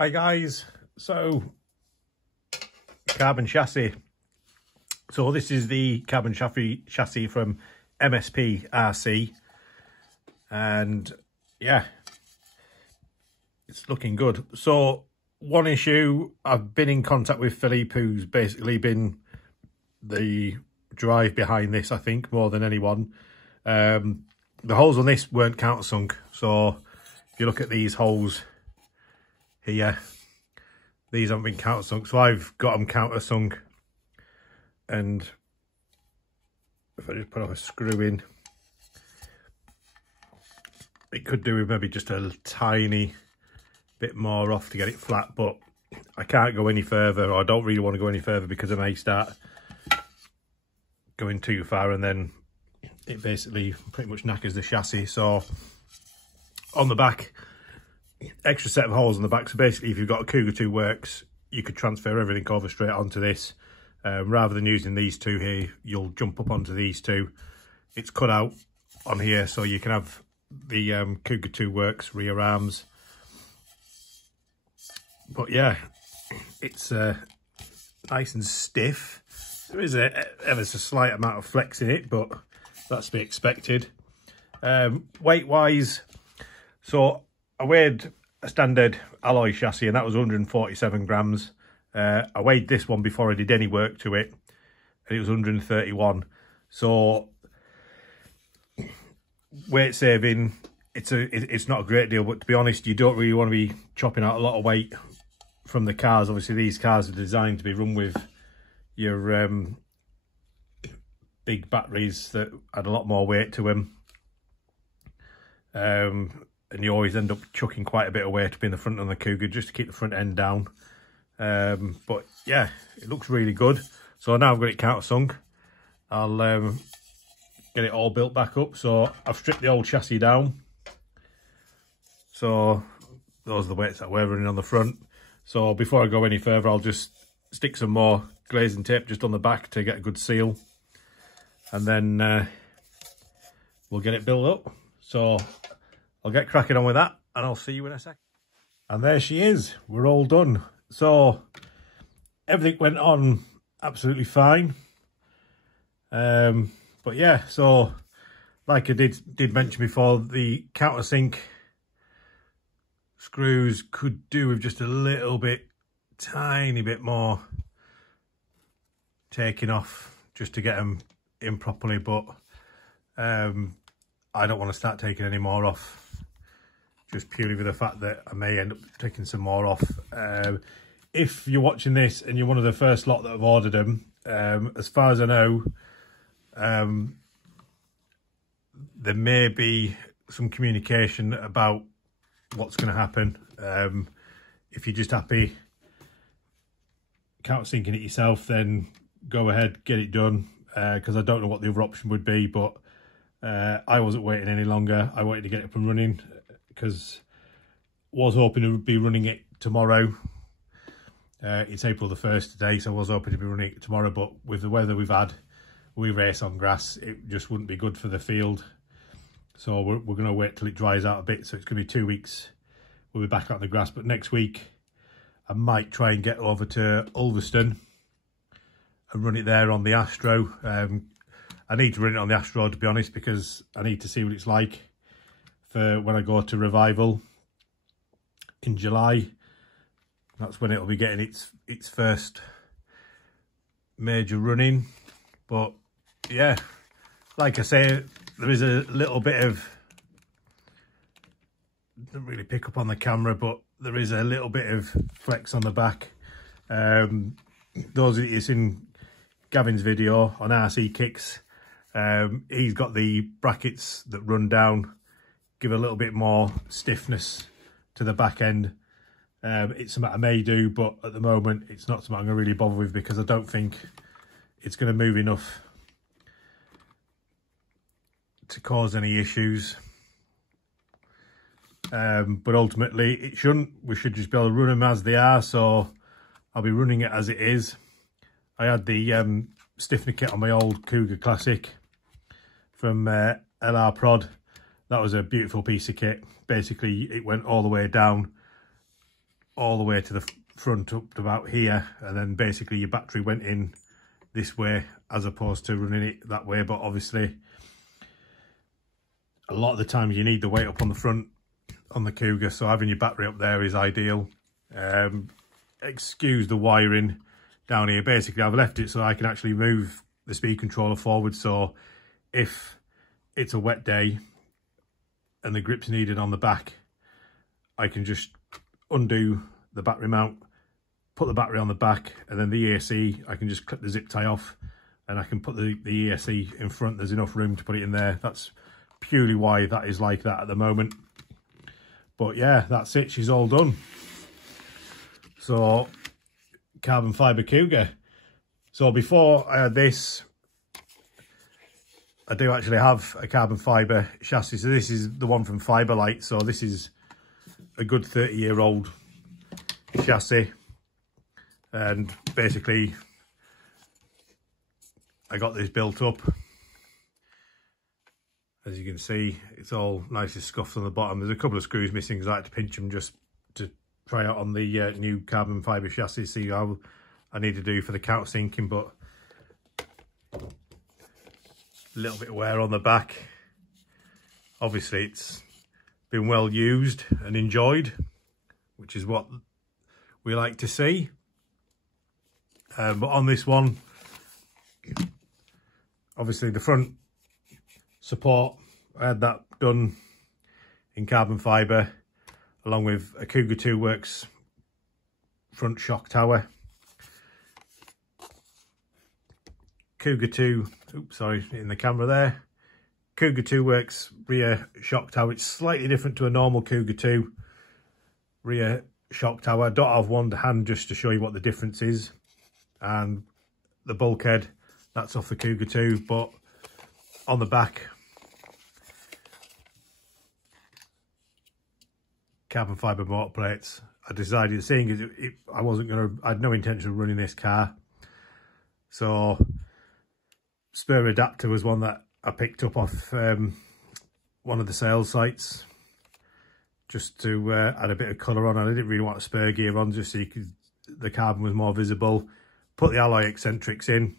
Hi guys, so carbon chassis. So this is the carbon chassis from MSP RC, and yeah, it's looking good. So one issue, I've been in contact with Philippe, who's basically been the drive behind this, I think, more than anyone. The holes on this weren't countersunk, so if you look at these holes here, these haven't been countersunk, so I've got them countersunk. And if I just put a screw in, it could do with maybe just a tiny bit more off to get it flat, but I can't go any further, or I don't really want to go any further, because I may start going too far and then it basically pretty much knackers the chassis. So on the back, extra set of holes on the back, so basically if you've got a Cougar 2 works, you could transfer everything over straight onto this. Rather than using these two here, you'll jump up onto these two. It's cut out on here, so you can have the Cougar 2 works rear arms. But yeah, it's nice and stiff. There is ever so slight amount of flex in it, but that's to be expected. Weight wise, so I weighed a standard alloy chassis, and that was 147 grams. I weighed this one before I did any work to it, and it was 131. So weight saving, it's not a great deal, but to be honest, you don't really want to be chopping out a lot of weight from the cars. Obviously these cars are designed to be run with your big batteries that add a lot more weight to them, and you always end up chucking quite a bit of weight up in the front of the Cougar just to keep the front end down. But yeah, it looks really good. So now I've got it countersunk, I'll get it all built back up. So I've stripped the old chassis down, so those are the weights that we're running on the front. So before I go any further, I'll just stick some more glazing tape just on the back to get a good seal, and then we'll get it built up. So I'll get cracking on with that, and I'll see you in a sec. And there she is, we're all done. So everything went on absolutely fine. But yeah, so like I did mention before, the countersink screws could do with just a little bit, tiny bit more taking off just to get them in properly, but I don't want to start taking any more off, just purely with the fact that I may end up taking some more off. If you're watching this and you're one of the first lot that have ordered them, as far as I know, there may be some communication about what's going to happen. If you're just happy countersinking it yourself, then go ahead, get it done, because I don't know what the other option would be. But I wasn't waiting any longer. I wanted to get it up and running, because I was hoping to be running it tomorrow. It's April the 1st today, so I was hoping to be running it tomorrow, but with the weather we've had, we race on grass, it just wouldn't be good for the field. So we're going to wait till it dries out a bit. So it's going to be 2 weeks, we'll be back out on the grass. But next week I might try and get over to Ulverston and run it there on the Astro. I need to run it on the Astro, to be honest, because I need to see what it's like for when I go to Revival in July. That's when it'll be getting its first major running. But yeah, like I say, there is a little bit of, doesn't really pick up on the camera, but there is a little bit of flex on the back. Those of you seen Gavin's video on RC kicks, he's got the brackets that run down, give a little bit more stiffness to the back end. It's something I may do, but at the moment it's not something I'm going to really bother with, because I don't think it's going to move enough to cause any issues. But ultimately it shouldn't. We should just be able to run them as they are, so I'll be running it as it is. I had the stiffener kit on my old Cougar Classic from LR Prod. That was a beautiful piece of kit. Basically it went all the way down all the way to the front up to about here, and then basically your battery went in this way as opposed to running it that way. But obviously a lot of the times you need the weight up on the front on the Cougar, so having your battery up there is ideal. Excuse the wiring down here. Basically I've left it so I can actually move the speed controller forward, so if it's a wet day and the grip's needed on the back, I can just undo the battery mount, put the battery on the back, and then the ESC, I can just clip the zip tie off and I can put the ESC in front. There's enough room to put it in there. That's purely why that is like that at the moment. But yeah, that's it, she's all done. So carbon fibre Cougar. So before I had this, I do actually have a carbon fibre chassis. So this is the one from Fibre. So this is a good 30-year-old chassis. And basically, I got this built up. As you can see, it's all nicely scuffed on the bottom. There's a couple of screws missing because I had to pinch them just to try out on the new carbon fibre chassis, see how I need to do for the countersinking, but a little bit of wear on the back. Obviously it's been well used and enjoyed, which is what we like to see. But on this one, obviously the front support, I had that done in carbon fibre along with a Cougar 2 Works front shock tower. Cougar 2, oops, sorry, in the camera there. Cougar 2 Works rear shock tower. It's slightly different to a normal Cougar 2 rear shock tower. I don't have one to hand just to show you what the difference is. And the bulkhead, that's off the Cougar 2, but on the back, carbon fibre motor plates. I decided, seeing as I had no intention of running this car, so spur adapter was one that I picked up off one of the sales sites, just to add a bit of colour on. I didn't really want a spur gear on, just so the carbon was more visible. Put the alloy eccentrics in,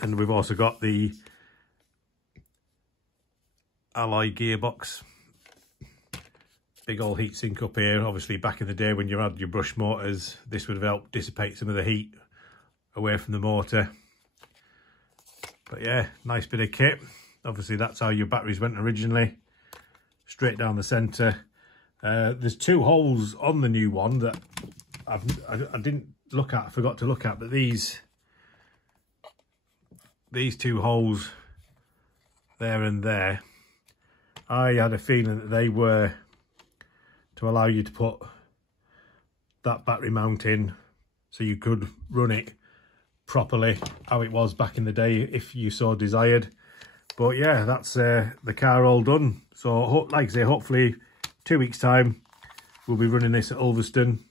and we've also got the alloy gearbox. Big old heat sink up here. Obviously back in the day when you had your brush motors, this would have helped dissipate some of the heat away from the motor. But yeah, nice bit of kit. Obviously that's how your batteries went originally, straight down the centre. There's two holes on the new one that I didn't look at, I forgot to look at, but these two holes there and there, I had a feeling that they were to allow you to put that battery mount in so you could run it properly how it was back in the day if you so desired. But yeah, that's the car all done. So like I say, hopefully 2 weeks time we'll be running this at Ulverston.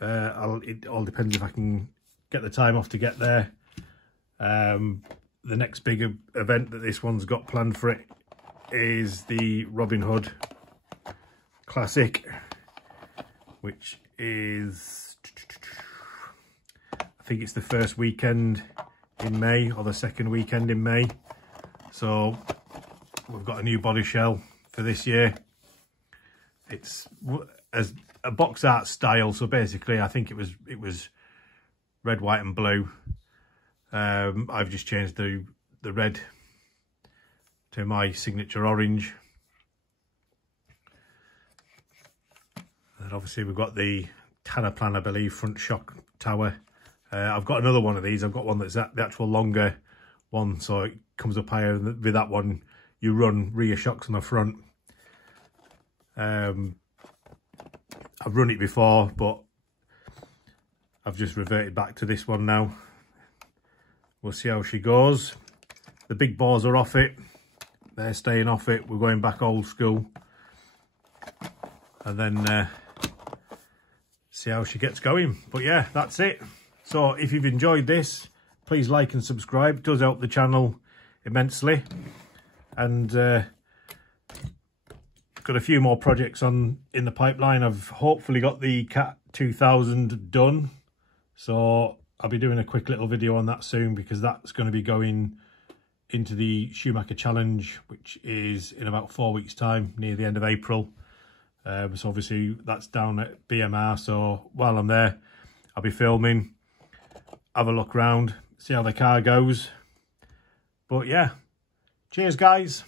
It all depends if I can get the time off to get there. The next big event that this one's got planned for it is the Robin Hood Classic, which is, I think it's the first weekend in May or the second weekend in May. So we've got a new body shell for this year. It's as a box art style, so basically I think it was red, white and blue. I've just changed the red to my signature orange. And obviously we've got the Tanaplan, I believe, front shock tower. I've got another one of these. I've got one that's the actual longer one, so it comes up higher. And with that one, you run rear shocks on the front. I've run it before, but I've just reverted back to this one now. We'll see how she goes. The big bores are off it. They're staying off it. We're going back old school. And then see how she gets going. But yeah, that's it. So if you've enjoyed this, please like and subscribe. It does help the channel immensely. And got a few more projects in the pipeline. I've hopefully got the Cat 2000 done, so I'll be doing a quick little video on that soon, because that's going to be going into the Schumacher Challenge, which is in about 4 weeks time, near the end of April. So obviously that's down at BMR, so while I'm there I'll be filming, have a look round, see how the car goes. But yeah, cheers guys.